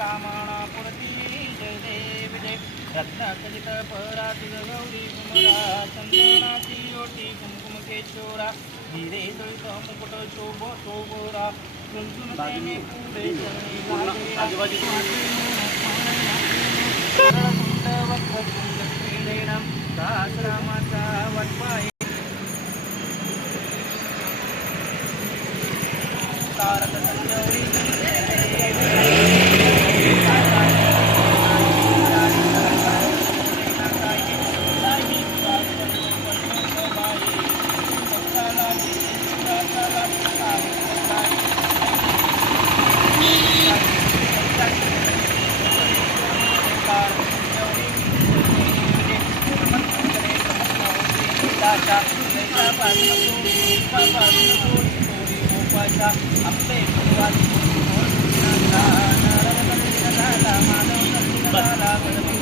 कामना पुरती जय देव जय रत्नखचित परातिल गौरी कुमरा चंदनाची ओटी कुमकुम केशोरा हिरे जळित मुकुट शोभ शोभरा झुंझुन प्रेमे पुढे चरणी कुंड वक्र कुंड क्रीडेणं सहस्रामाचा वट्पाय तारक संजौरी उपाचा उपाचा उपाचा आपले मानव